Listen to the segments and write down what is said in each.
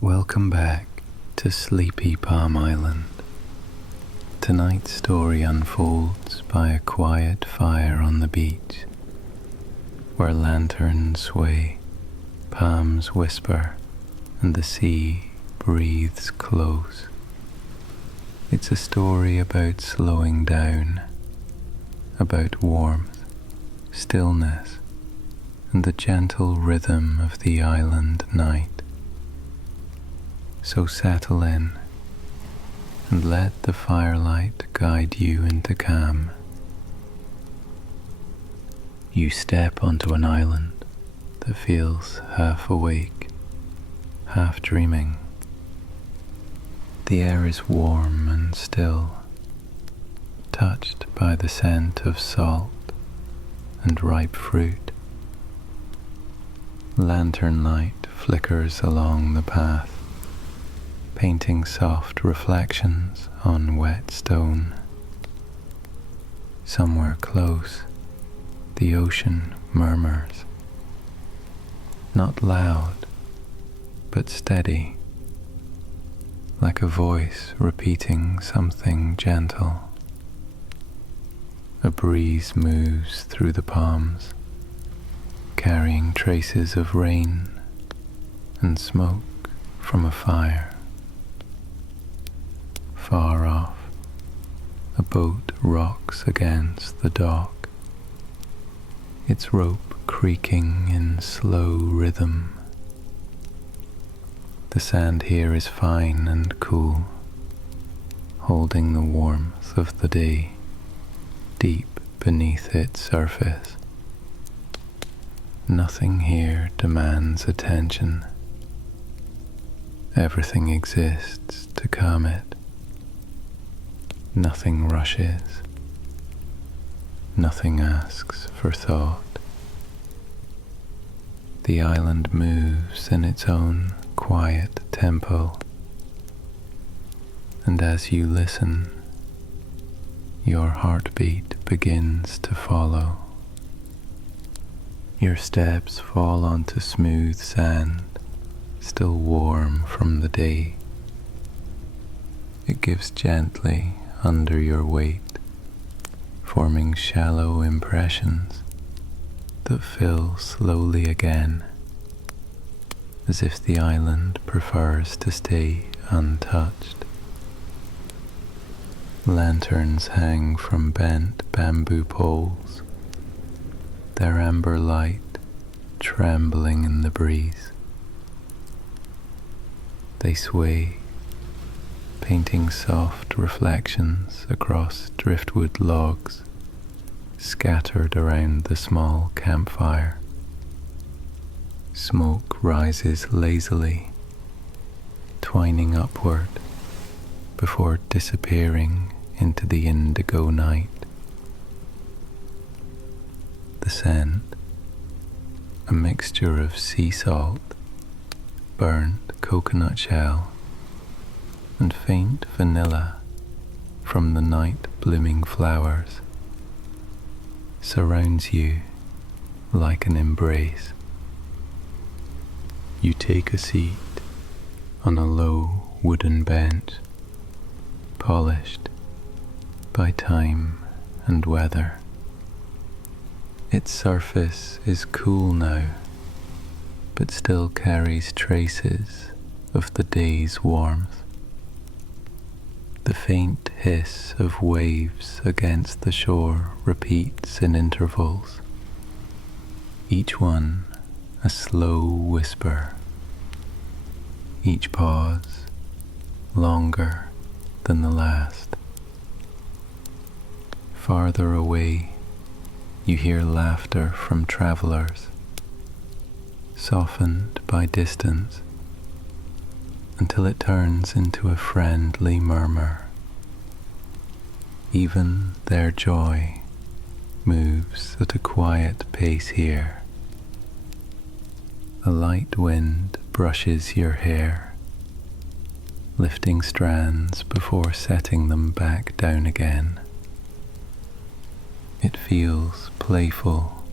Welcome back to Sleepy Palm Island. Tonight's story unfolds by a quiet fire on the beach, where lanterns sway, palms whisper, and the sea breathes close. It's a story about slowing down, about warmth, stillness, and the gentle rhythm of the island night. So settle in and let the firelight guide you into calm. You step onto an island that feels half awake, half dreaming. The air is warm and still, touched by the scent of salt and ripe fruit. Lantern light flickers along the path, painting soft reflections on wet stone. Somewhere close, the ocean murmurs, not loud, but steady, like a voice repeating something gentle. A breeze moves through the palms, carrying traces of rain and smoke from a fire. Far off, a boat rocks against the dock, its rope creaking in slow rhythm. The sand here is fine and cool, holding the warmth of the day deep beneath its surface. Nothing here demands attention. Everything exists to calm it. Nothing rushes. Nothing asks for thought. The island moves in its own quiet tempo, and as you listen, your heartbeat begins to follow. Your steps fall onto smooth sand, still warm from the day. It gives gently under your weight, forming shallow impressions that fill slowly again, as if the island prefers to stay untouched. Lanterns hang from bent bamboo poles, their amber light trembling in the breeze. They sway, painting soft reflections across driftwood logs scattered around the small campfire. Smoke rises lazily, twining upward before disappearing into the indigo night. The scent, a mixture of sea salt, burnt coconut shell, and faint vanilla from the night blooming flowers, surrounds you like an embrace. You take a seat on a low wooden bench, polished by time and weather. Its surface is cool now, but still carries traces of the day's warmth. The faint hiss of waves against the shore repeats in intervals, each one a slow whisper, each pause longer than the last. Farther away, you hear laughter from travelers, softened by distance, until it turns into a friendly murmur. Even their joy moves at a quiet pace here. A light wind brushes your hair, lifting strands before setting them back down again. It feels playful,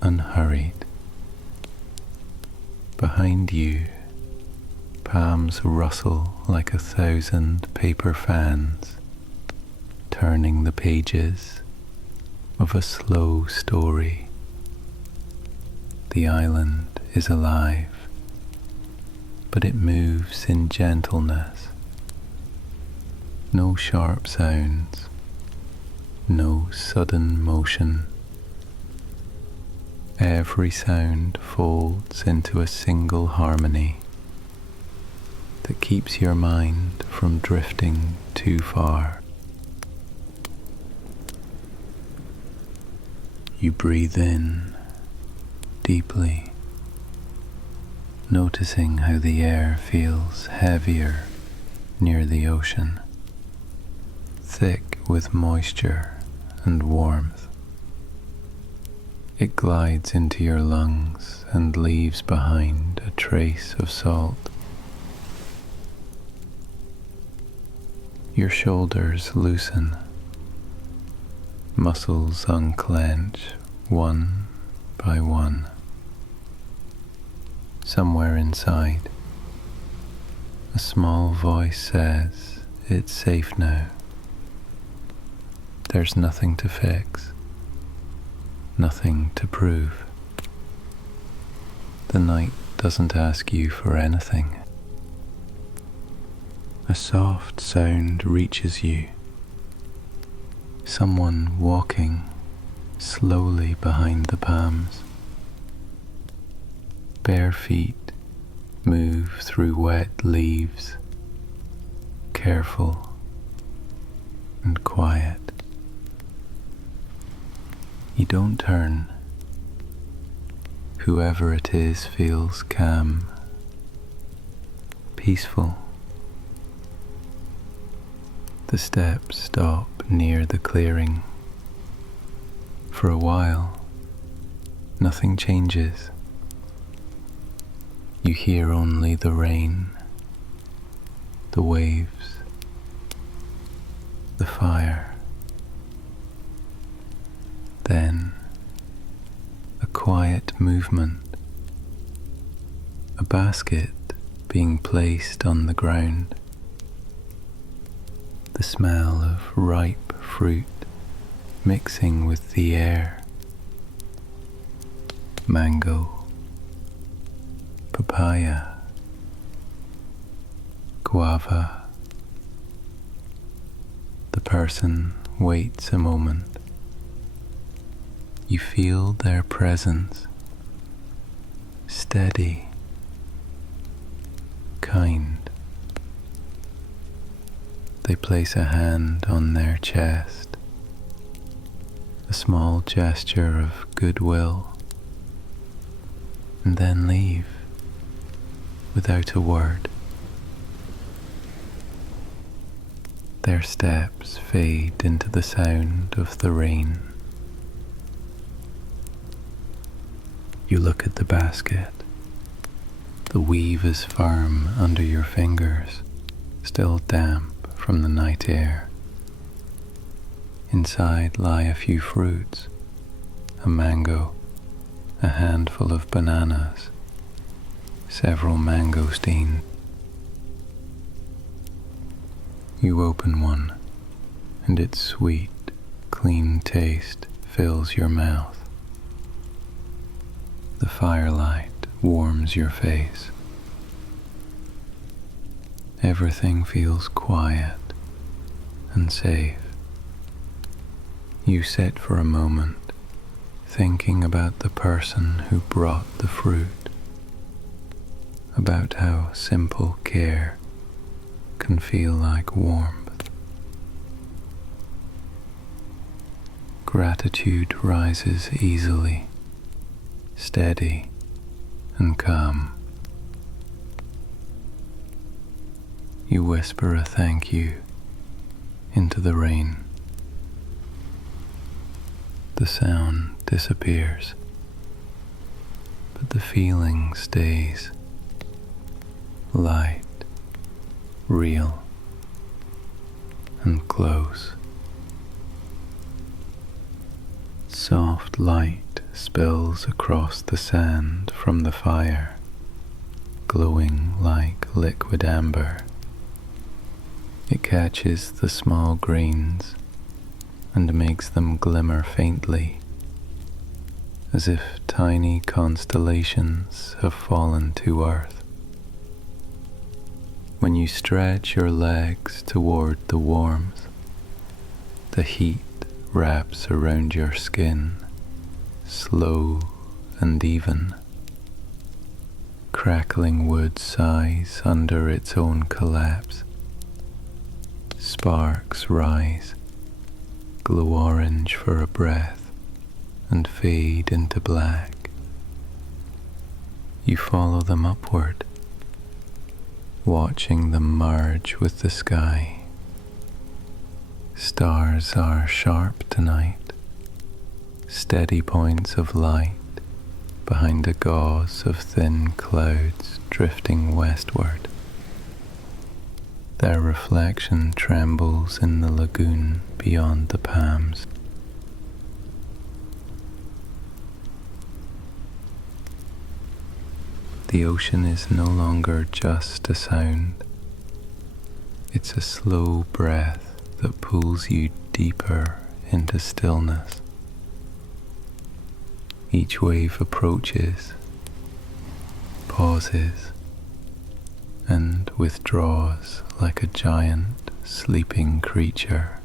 unhurried. Behind you, palms rustle like 1,000 paper fans, turning the pages of a slow story. The island is alive, but it moves in gentleness. No sharp sounds, no sudden motion. Every sound folds into a single harmony that keeps your mind from drifting too far. You breathe in deeply, noticing how the air feels heavier near the ocean, thick with moisture and warmth. It glides into your lungs and leaves behind a trace of salt. Your shoulders loosen, muscles unclench one by one. Somewhere inside, a small voice says, "It's safe now. There's nothing to fix, nothing to prove." The night doesn't ask you for anything. A soft sound reaches you. Someone walking slowly behind the palms. Bare feet move through wet leaves, careful and quiet. You don't turn. Whoever it is feels calm, peaceful. The steps stop near the clearing. For a while, nothing changes. You hear only the rain, the waves, the fire. Then, a quiet movement, a basket being placed on the ground. The smell of ripe fruit mixing with the air. Mango, papaya, guava. The person waits a moment. You feel their presence, steady, kind. They place a hand on their chest, a small gesture of goodwill, and then leave without a word. Their steps fade into the sound of the rain. You look at the basket. The weave is firm under your fingers, still damp from the night air. Inside lie a few fruits, a mango, a handful of bananas, several mangosteens. You open one, and its sweet, clean taste fills your mouth. The firelight warms your face. Everything feels quiet and safe. You sit for a moment, thinking about the person who brought the fruit, about how simple care can feel like warmth. Gratitude rises easily, steady and calm. You whisper a thank you into the rain. The sound disappears, but the feeling stays. Light, real, and close. Soft light spills across the sand from the fire, glowing like like liquid amber. It catches the small grains and makes them glimmer faintly, as if tiny constellations have fallen to earth. When you stretch your legs toward the warmth, the heat wraps around your skin, slow and even. Crackling wood sighs under its own collapse. Sparks rise, glow orange for a breath, and fade into black. You follow them upward, watching them merge with the sky. Stars are sharp tonight, steady points of light behind a gauze of thin clouds drifting westward. Their reflection trembles in the lagoon beyond the palms. The ocean is no longer just a sound. It's a slow breath that pulls you deeper into stillness. Each wave approaches, pauses, and withdraws like a giant sleeping creature.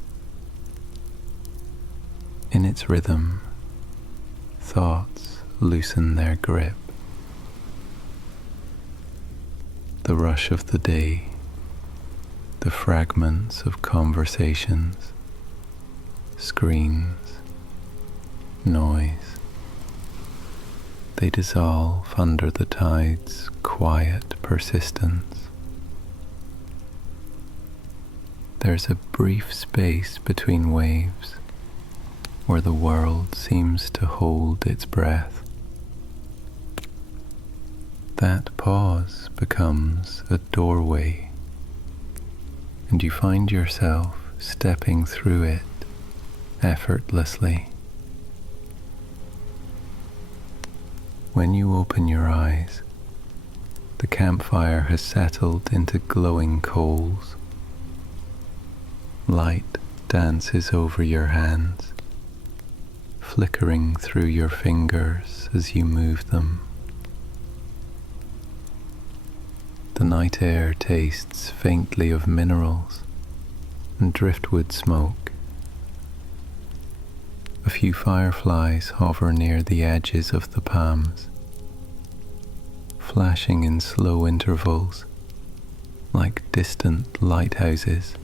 In its rhythm, thoughts loosen their grip. The rush of the day, the fragments of conversations, screens, noise, they dissolve under the tide's quiet persistence. There's a brief space between waves where the world seems to hold its breath. That pause becomes a doorway, and you find yourself stepping through it effortlessly. When you open your eyes, the campfire has settled into glowing coals. Light dances over your hands, flickering through your fingers as you move them. The night air tastes faintly of minerals and driftwood smoke. A few fireflies hover near the edges of the palms, flashing in slow intervals like distant lighthouses,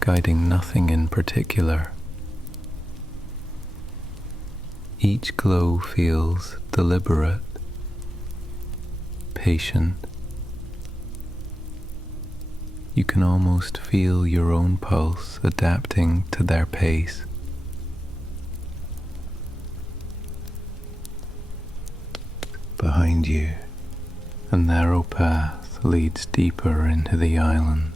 guiding nothing in particular. Each glow feels deliberate, patient. You can almost feel your own pulse adapting to their pace. Behind you, a narrow path leads deeper into the island,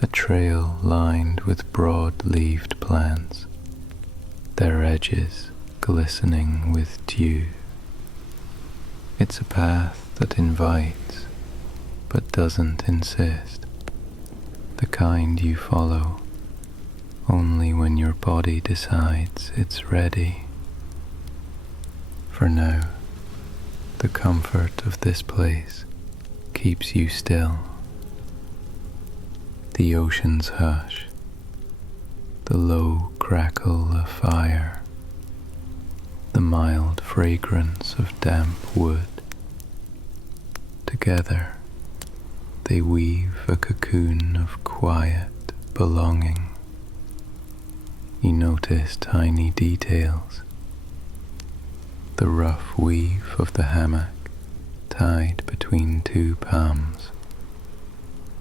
a trail lined with broad-leaved plants, their edges glistening with dew. It's a path that invites, but doesn't insist, the kind you follow only when your body decides it's ready. For now, the comfort of this place keeps you still. The ocean's hush, the low crackle of fire, the mild fragrance of damp wood. Together, they weave a cocoon of quiet belonging. You notice tiny details, the rough weave of the hammock tied between two palms,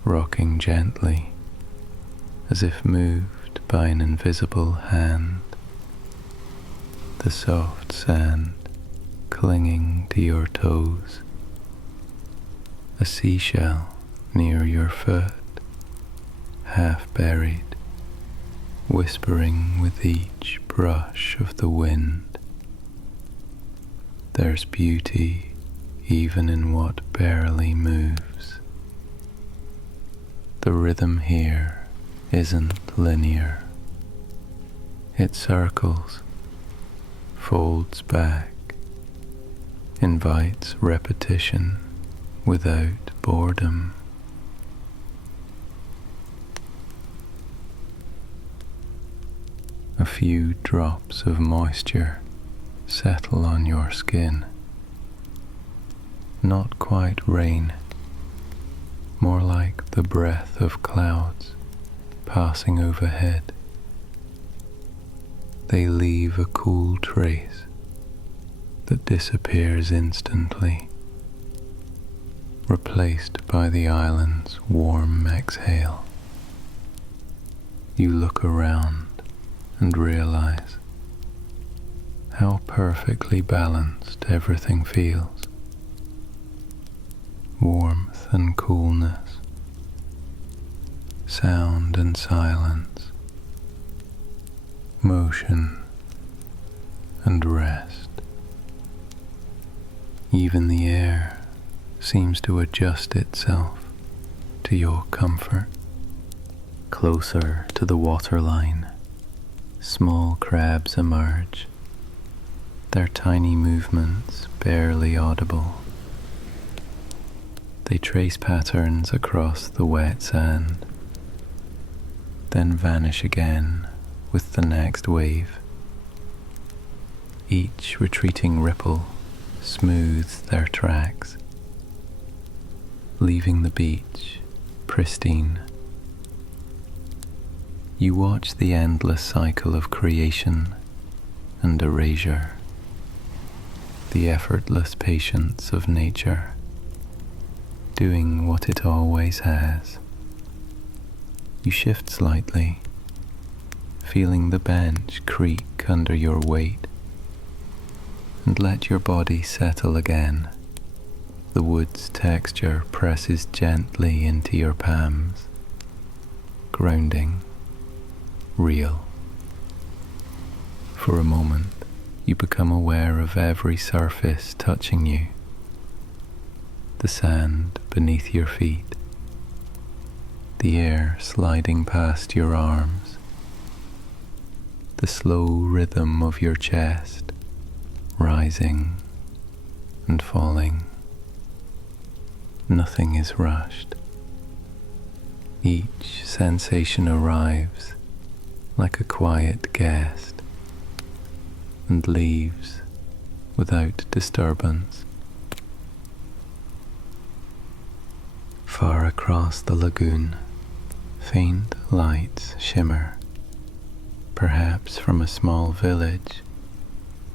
rocking gently as if moved by an invisible hand, the soft sand clinging to your toes, a seashell near your foot, half buried, whispering with each brush of the wind. There's beauty even in what barely moves. rhythm here isn't linear. It circles, folds back, invites repetition without boredom. A few drops of moisture settle on your skin. Not quite rain, more like the breath of clouds passing overhead. They leave a cool trace that disappears instantly, replaced by the island's warm exhale. You look around and realize how perfectly balanced everything feels. Warmth and coolness, sound and silence, motion and rest. Even the air seems to adjust itself to your comfort. Closer to the waterline, small crabs emerge, their tiny movements barely audible. They trace patterns across the wet sand, then vanish again with the next wave. Each retreating ripple smooths their tracks, leaving the beach pristine. You watch the endless cycle of creation and erasure, the effortless patience of nature, doing what it always has. You shift slightly, feeling the bench creak under your weight, and let your body settle again. The wood's texture presses gently into your palms, grounding, real. For a moment, you become aware of every surface touching you. The sand beneath your feet, the air sliding past your arms, the slow rhythm of your chest rising and falling. Nothing is rushed. Each sensation arrives like a quiet guest and leaves without disturbance. Far across the lagoon, faint lights shimmer, perhaps from a small village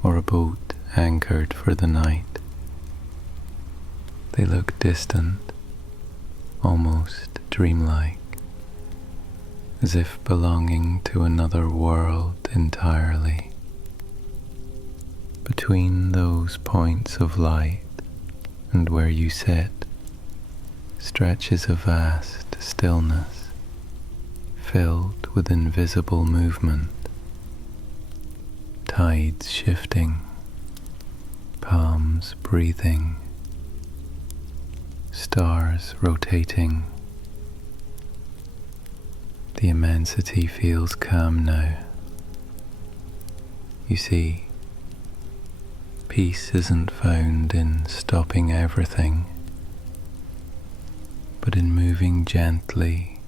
or a boat anchored for the night. They look distant, almost dreamlike, as if belonging to another world entirely. Between those points of light and where you sit stretches a vast stillness, filled with invisible movement, tides shifting, palms breathing, stars rotating. The immensity feels calm now. You see, peace isn't found in stopping everything, but in moving gently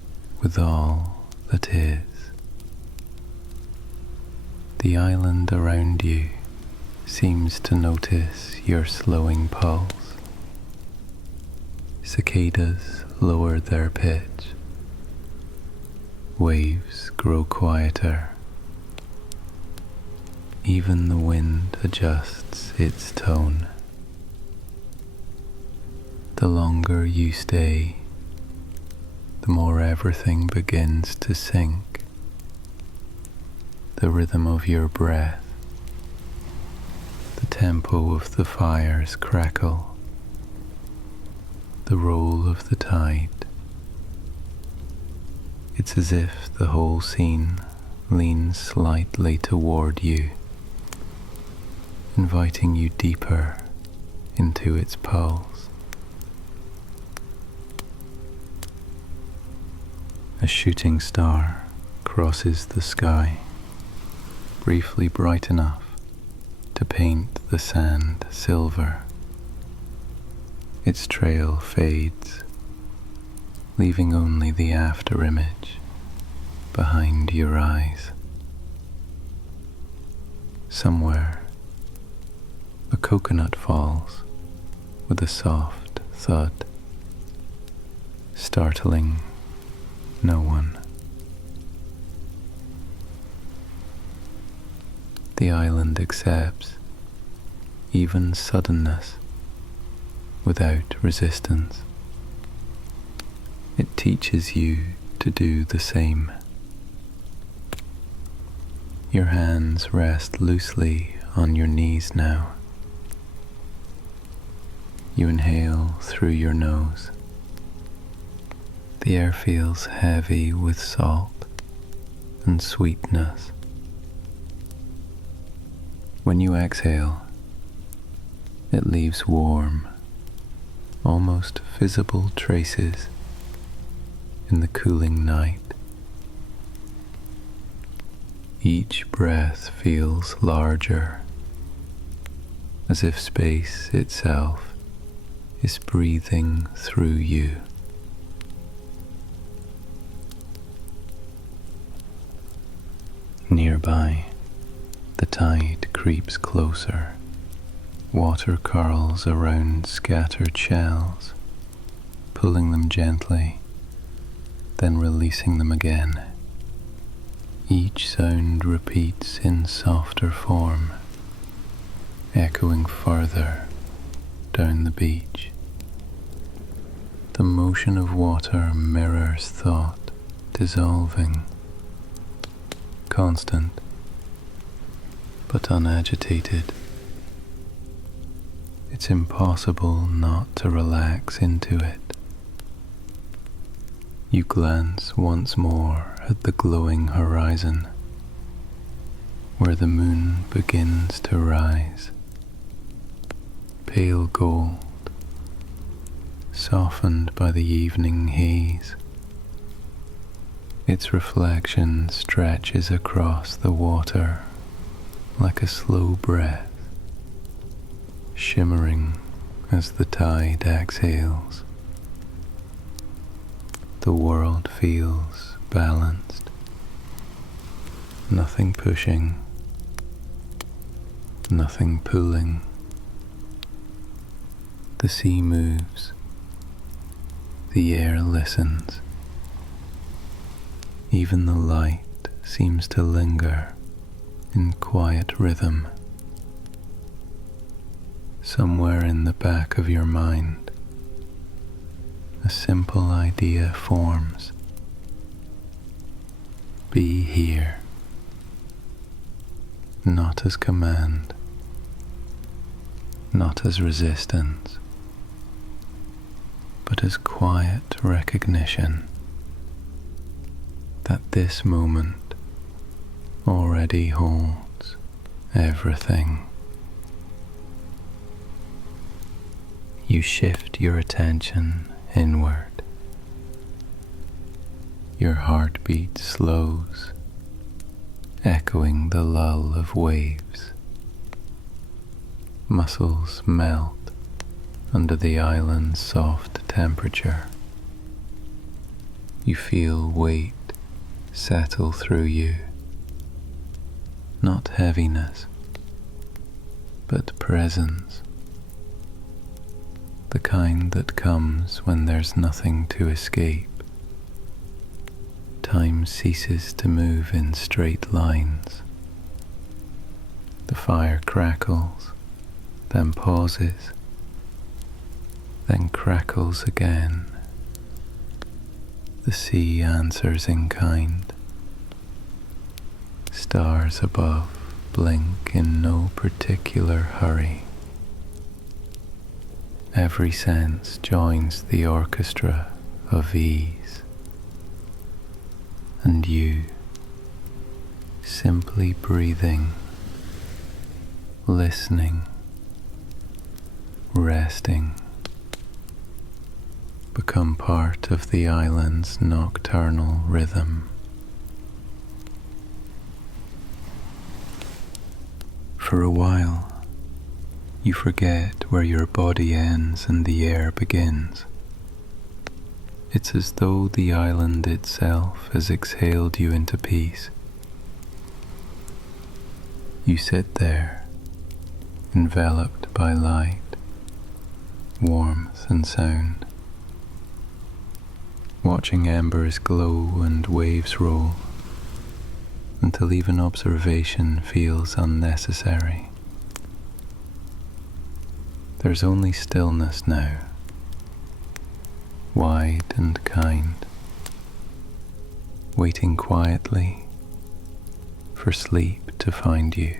with all that is. The island around you seems to notice your slowing pulse. Cicadas lower their pitch. Waves grow quieter. Even the wind adjusts its tone. The longer you stay, the more everything begins to sink. The rhythm of your breath, the tempo of the fire's crackle, the roll of the tide. It's as if the whole scene leans slightly toward you, inviting you deeper into its pulse. A shooting star crosses the sky, briefly bright enough to paint the sand silver. Its trail fades, leaving only the afterimage behind your eyes. Somewhere, a coconut falls with a soft thud, startling no one. The island accepts even suddenness without resistance. It teaches you to do the same. Your hands rest loosely on your knees now. You inhale through your nose. The air feels heavy with salt and sweetness. When you exhale, it leaves warm, almost visible traces in the cooling night. Each breath feels larger, as if space itself is breathing through you. Nearby, the tide creeps closer. Water curls around scattered shells, pulling them gently, then releasing them again. Each sound repeats in softer form, echoing further down the beach. The motion of water mirrors thought dissolving, constant but unagitated. It's impossible not to relax into it. You glance once more at the glowing horizon, where the moon begins to rise, pale gold, softened by the evening haze. Its reflection stretches across the water like a slow breath, shimmering as the tide exhales. The world feels balanced, nothing pushing, nothing pulling. The sea moves, the air listens. Even the light seems to linger in quiet rhythm. Somewhere in the back of your mind, a simple idea forms. Be here, not as command, not as resistance, but as quiet recognition that this moment already holds everything. You shift your attention inward. Your heartbeat slows, echoing the lull of waves. Muscles melt under the island's soft temperature. You feel weight settle through you. Not heaviness, but presence. The kind that comes when there's nothing to escape. Time ceases to move in straight lines. The fire crackles, then pauses, then crackles again. The sea answers in kind. Stars above blink in no particular hurry. Every sense joins the orchestra of ease. And you, simply breathing, listening, resting, become part of the island's nocturnal rhythm. For a while, you forget where your body ends and the air begins. It's as though the island itself has exhaled you into peace. You sit there, enveloped by light, warmth and sound, watching embers glow and waves roll, until even observation feels unnecessary. There's only stillness now, wide and kind, waiting quietly for sleep to find you.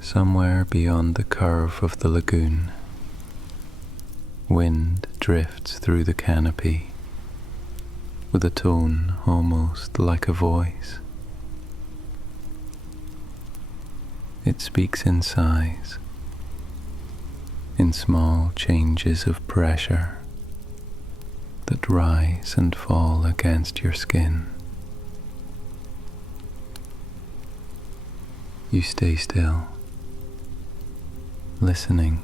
Somewhere beyond the curve of the lagoon, wind drifts through the canopy with a tone almost like a voice. It speaks in sighs, in small changes of pressure that rise and fall against your skin. You stay still, listening,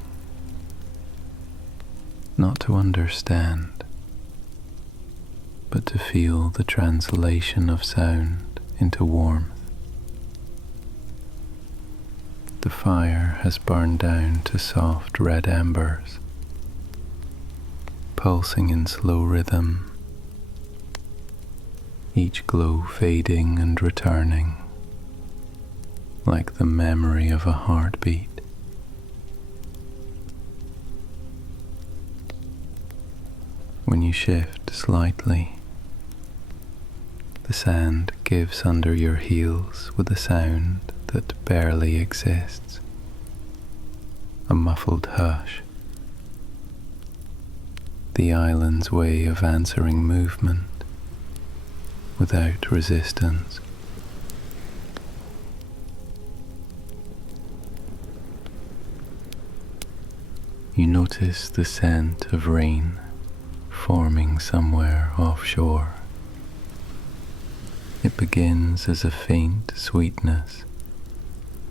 not to understand, but to feel the translation of sound into warmth. The fire has burned down to soft red embers, pulsing in slow rhythm, each glow fading and returning, like the memory of a heartbeat. When you shift slightly, the sand gives under your heels with a sound that barely exists, a muffled hush, the island's way of answering movement without resistance. You notice the scent of rain forming somewhere offshore. It begins as a faint sweetness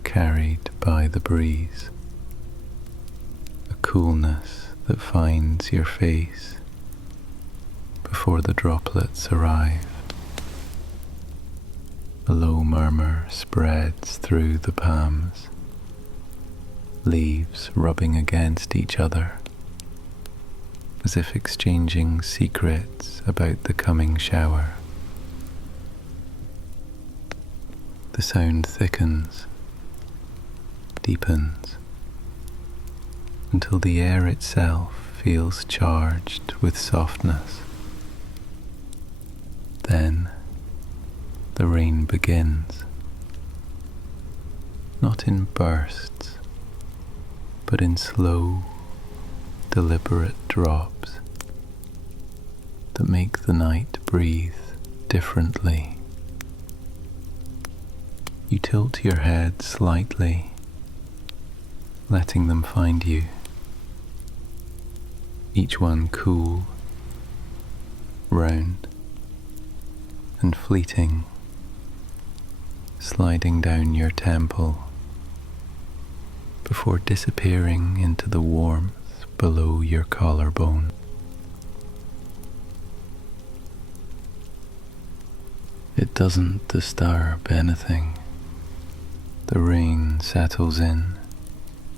carried by the breeze, a coolness that finds your face before the droplets arrive. A low murmur spreads through the palms, leaves rubbing against each other, as if exchanging secrets about the coming shower. The sound thickens, deepens, until the air itself feels charged with softness. Then the rain begins, not in bursts, but in slow, deliberate drops that make the night breathe differently. You tilt your head slightly, letting them find you, each one cool, round, and fleeting, sliding down your temple before disappearing into the warmth below your collarbone. It doesn't disturb anything. The rain settles in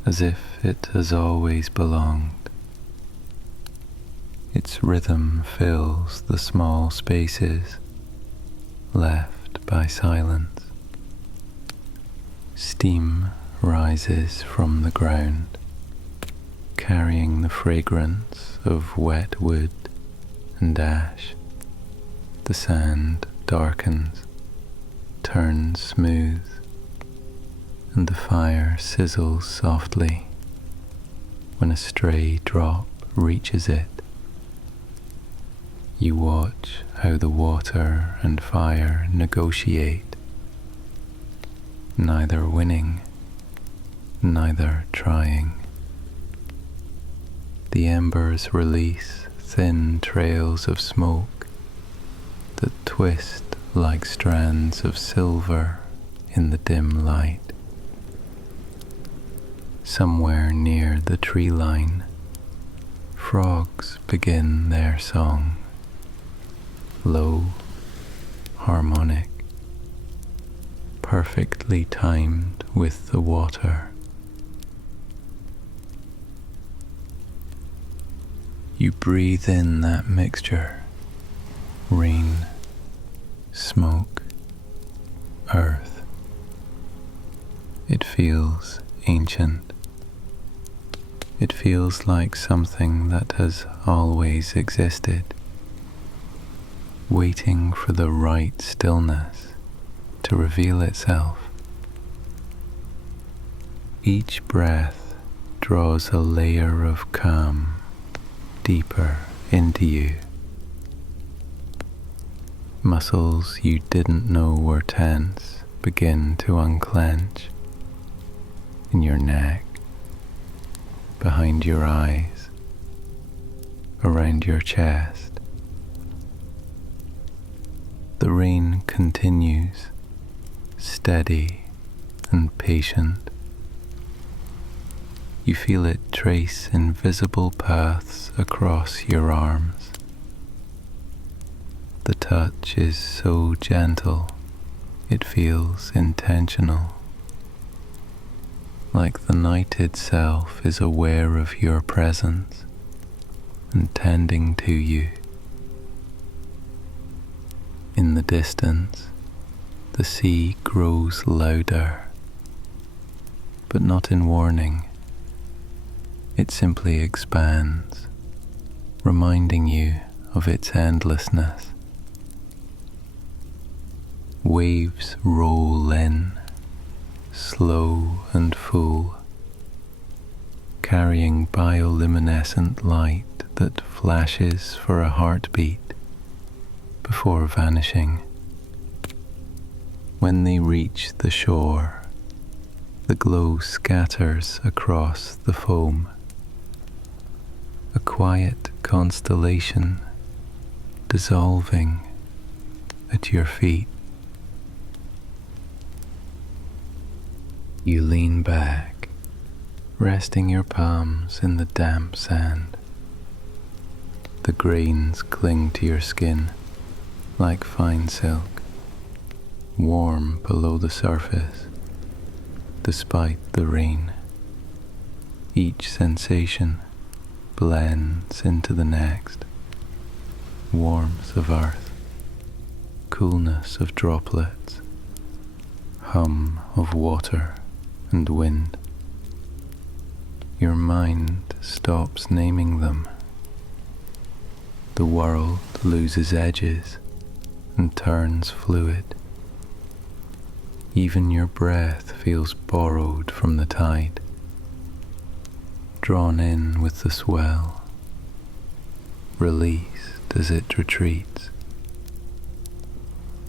as if it has always belonged. Its rhythm fills the small spaces left by silence. Steam rises from the ground, carrying the fragrance of wet wood and ash. The sand darkens, turns smooth, and the fire sizzles softly when a stray drop reaches it. You watch how the water and fire negotiate, neither winning, neither trying. The embers release thin trails of smoke that twist like strands of silver in the dim light. Somewhere near the tree line, frogs begin their song, low, harmonic, perfectly timed with the water. You breathe in that mixture, rain, smoke, earth. It feels ancient. It feels like something that has always existed, waiting for the right stillness to reveal itself. Each breath draws a layer of calm deeper into you. Muscles you didn't know were tense begin to unclench in your neck, behind your eyes, around your chest. The rain continues, steady and patient. You feel it trace invisible paths across your arms. The touch is so gentle, it feels intentional, like the night itself is aware of your presence and tending to you. In the distance, the sea grows louder, but not in warning. It simply expands, reminding you of its endlessness. Waves roll in, slow and full, carrying bioluminescent light that flashes for a heartbeat before vanishing. When they reach the shore, the glow scatters across the foam, a quiet constellation dissolving at your feet. You lean back, resting your palms in the damp sand. The grains cling to your skin like fine silk, warm below the surface, despite the rain. Each sensation blends into the next. Warmth of earth, coolness of droplets, hum of water and wind. Your mind stops naming them. The world loses edges and turns fluid. Even your breath feels borrowed from the tide, drawn in with the swell, released as it retreats.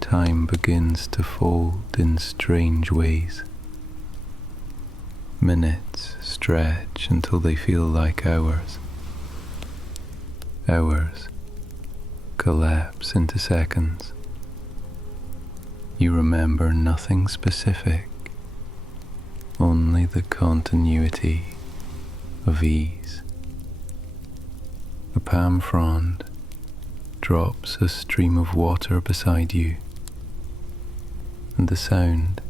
Time begins to fold in strange ways. Minutes stretch until they feel like hours. Hours collapse into seconds. You remember nothing specific, only the continuity of ease. A palm frond drops a stream of water beside you, and the sound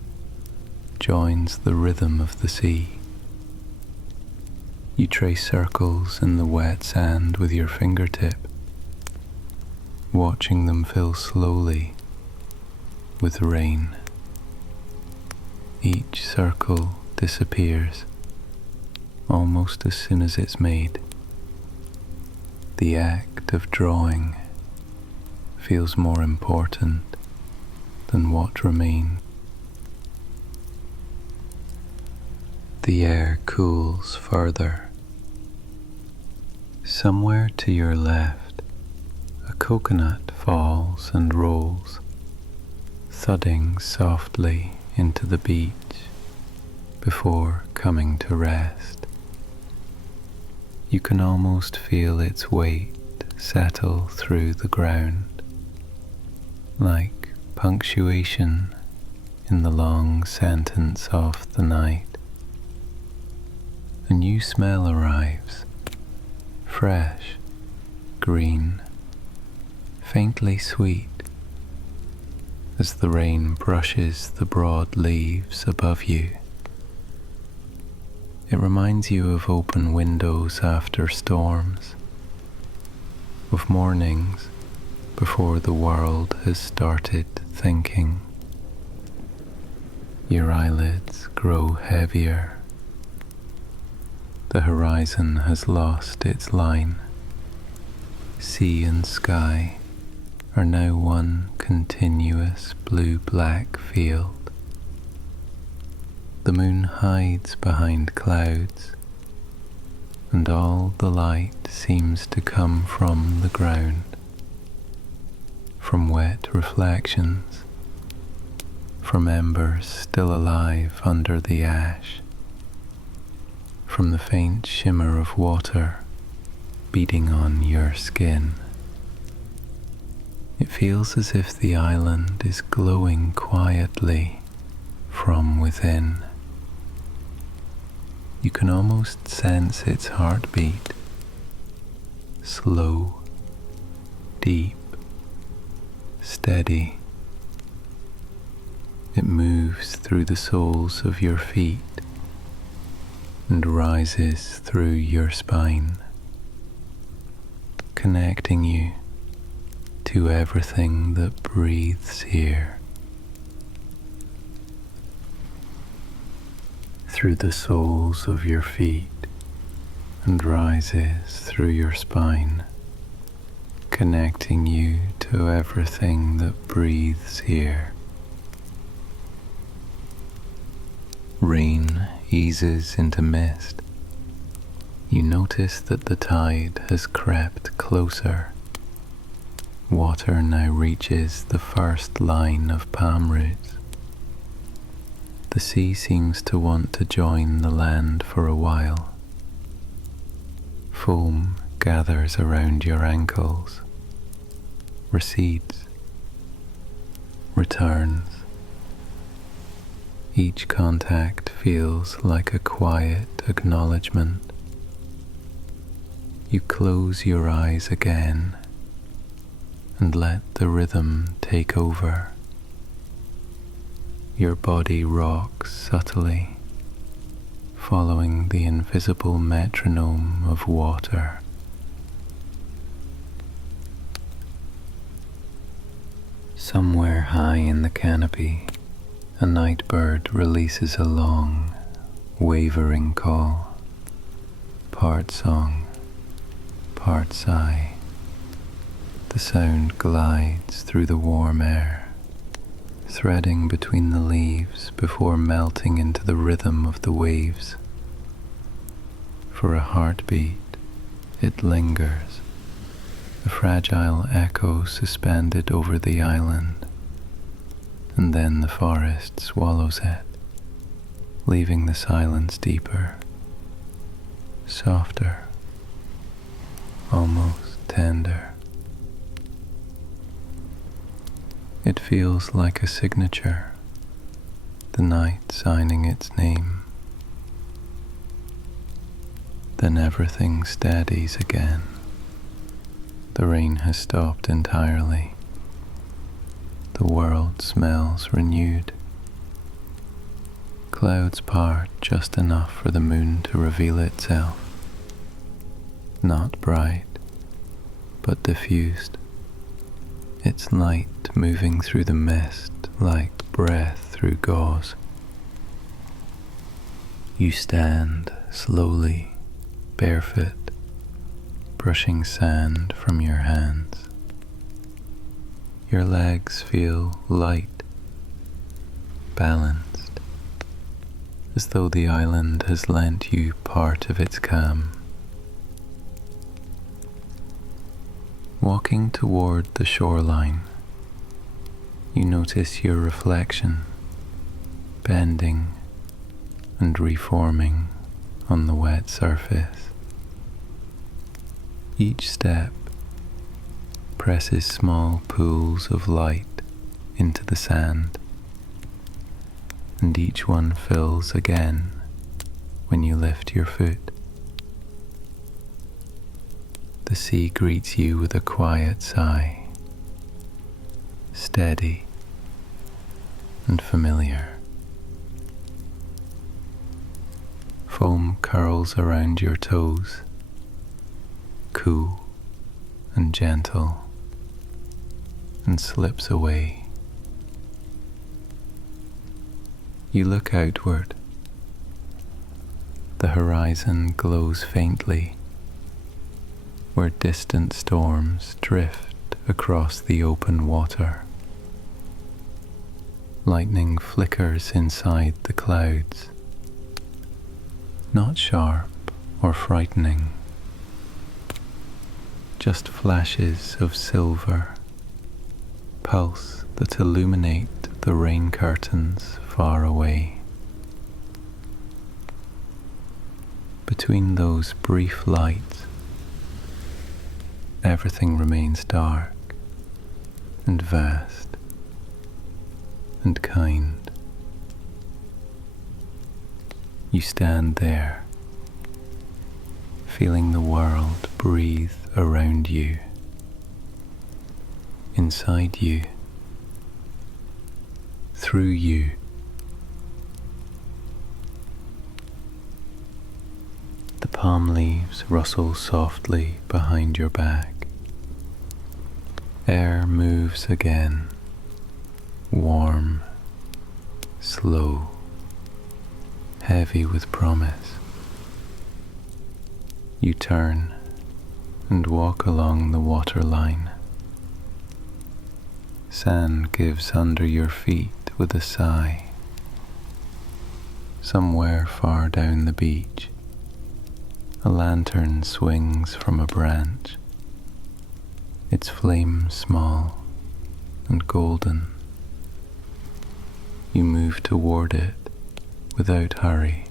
joins the rhythm of the sea. You trace circles in the wet sand with your fingertip, watching them fill slowly with rain. Each circle disappears almost as soon as it's made. The act of drawing feels more important than what remains. The air cools further. Somewhere to your left, a coconut falls and rolls, thudding softly into the beach before coming to rest. You can almost feel its weight settle through the ground, like punctuation in the long sentence of the night. A new smell arrives, fresh, green, faintly sweet, as the rain brushes the broad leaves above you. It reminds you of open windows after storms, of mornings before the world has started thinking. Your eyelids grow heavier. The horizon has lost its line. Sea and sky are now one continuous blue-black field. The moon hides behind clouds, and all the light seems to come from the ground, from wet reflections, from embers still alive under the ash, from the faint shimmer of water beating on your skin. It feels as if the island is glowing quietly from within. You can almost sense its heartbeat, slow, deep, steady. It moves through the soles of your feet and rises through your spine, connecting you to everything that breathes here. Through the soles of your feet and rises through your spine, connecting you to everything that breathes here. Rain eases into mist. You notice that the tide has crept closer. Water now reaches the first line of palm roots. The sea seems to want to join the land for a while. Foam gathers around your ankles, recedes, returns. Each contact feels like a quiet acknowledgement. You close your eyes again and let the rhythm take over. Your body rocks subtly, following the invisible metronome of water. Somewhere high in the canopy, a night bird releases a long, wavering call, part song, part sigh. The sound glides through the warm air, threading between the leaves before melting into the rhythm of the waves. For a heartbeat, it lingers, a fragile echo suspended over the island, and then the forest swallows it, leaving the silence deeper, softer, almost tender. It feels like a signature, the night signing its name. Then everything steadies again. The rain has stopped entirely. The world smells renewed. Clouds part just enough for the moon to reveal itself. Not bright, but diffused. Its light moving through the mist like breath through gauze. You stand slowly, barefoot, brushing sand from your hands. Your legs feel light, balanced, as though the island has lent you part of its calm. Walking toward the shoreline, you notice your reflection bending and reforming on the wet surface. Each step presses small pools of light into the sand, and each one fills again when you lift your foot. The sea greets you with a quiet sigh, steady and familiar. Foam curls around your toes, cool and gentle, and slips away. You look outward. The horizon glows faintly, where distant storms drift across the open water. Lightning flickers inside the clouds, not sharp or frightening, just flashes of silver pulse that illuminate the rain curtains far away. Between those brief lights, everything remains dark and vast and kind. You stand there, feeling the world breathe around you, inside you, through you. The palm leaves rustle softly behind your back. Air moves again, warm, slow, heavy with promise. You turn and walk along the waterline. Sand gives under your feet with a sigh. Somewhere far down the beach, a lantern swings from a branch, its flame small and golden. You move toward it without hurry.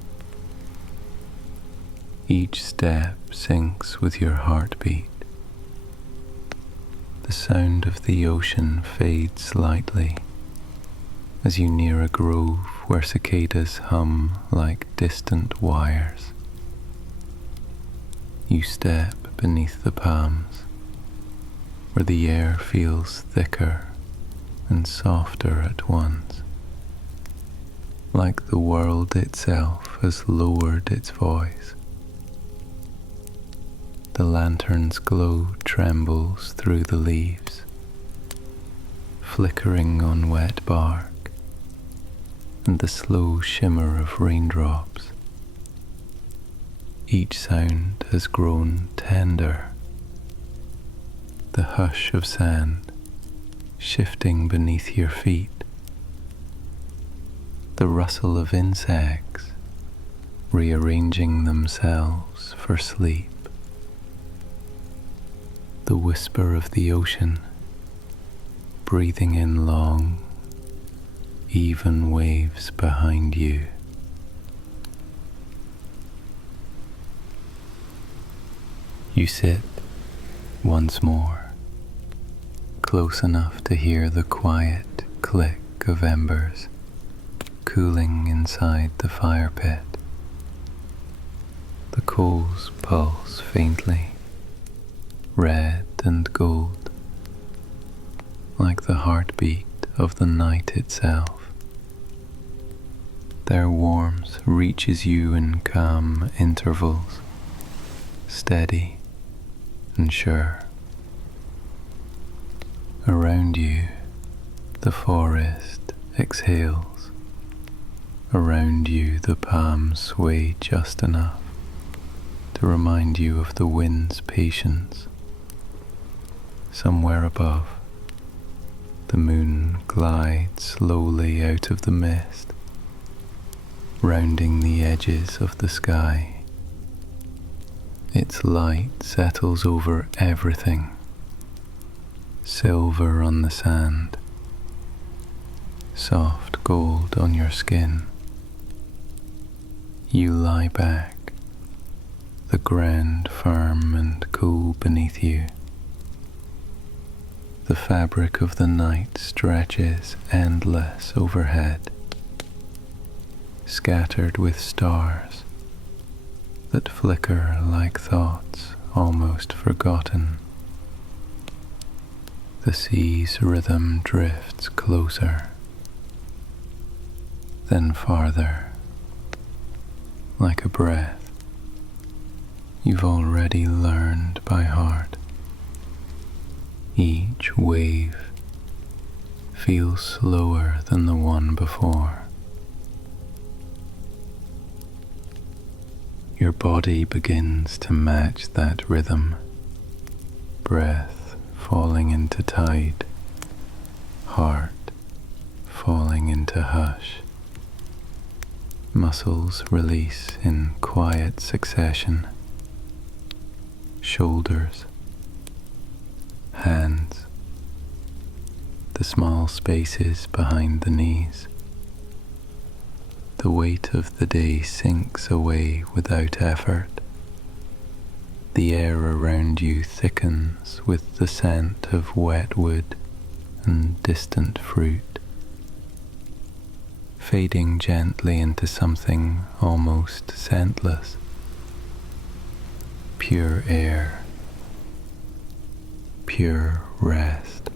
Each step syncs with your heartbeat. The sound of the ocean fades slightly as you near a grove where cicadas hum like distant wires. You step beneath the palms, where the air feels thicker and softer at once, like the world itself has lowered its voice. The lantern's glow trembles through the leaves, flickering on wet bark, and the slow shimmer of raindrops. Each sound has grown tender, the hush of sand shifting beneath your feet, the rustle of insects rearranging themselves for sleep, the whisper of the ocean breathing in long, even waves behind you. You sit once more, close enough to hear the quiet click of embers cooling inside the fire pit. The coals pulse faintly, red and gold, like the heartbeat of the night itself. Their warmth reaches you in calm intervals, steady and sure. Around you, the forest exhales. Around you, the palms sway just enough to remind you of the wind's patience. Somewhere above, the moon glides slowly out of the mist, rounding the edges of the sky. Its light settles over everything, silver on the sand, soft gold on your skin. You lie back, the ground firm and cool beneath you. The fabric of the night stretches endless overhead, scattered with stars that flicker like thoughts almost forgotten. The sea's rhythm drifts closer, then farther, like a breath you've already learned by heart. Each wave feels slower than the one before. Your body begins to match that rhythm, breath falling into tide, heart falling into hush. Muscles release in quiet succession. Shoulders, hands, the small spaces behind the knees. The weight of the day sinks away without effort. The air around you thickens with the scent of wet wood and distant fruit, fading gently into something almost scentless. Pure air, pure rest.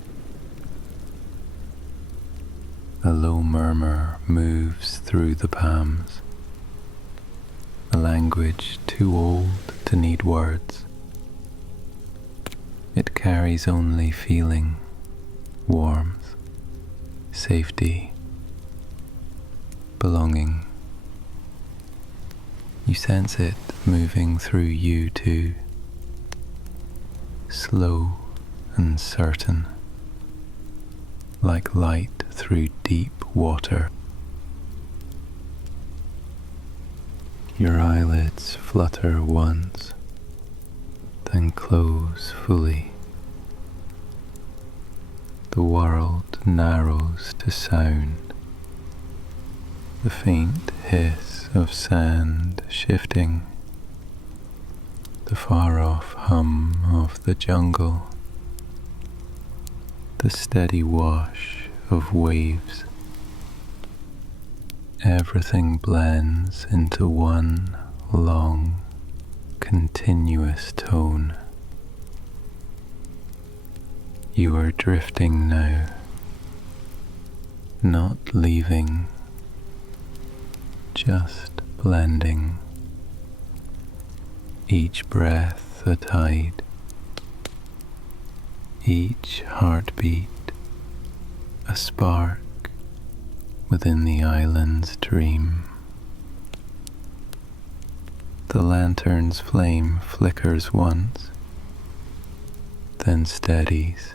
A low murmur moves through the palms, a language too old to need words. It carries only feeling, warmth, safety, belonging. You sense it moving through you too, slow and certain, like light through deep water. Your eyelids flutter once, then close fully. The world narrows to sound, the faint hiss of sand shifting, the far-off hum of the jungle, the steady wash of waves. Everything blends into one long, continuous tone. You are drifting now, not leaving, just blending. Each breath a tide, each heartbeat a spark within the island's dream. The lantern's flame flickers once, then steadies.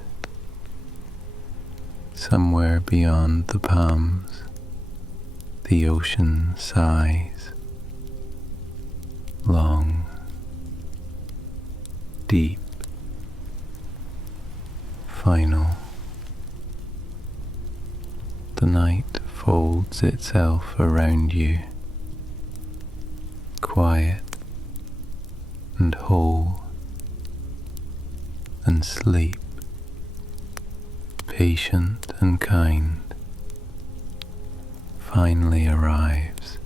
Somewhere beyond the palms, the ocean sighs, long, deep, final. The night folds itself around you, quiet and whole, and sleep, patient and kind, finally arrives.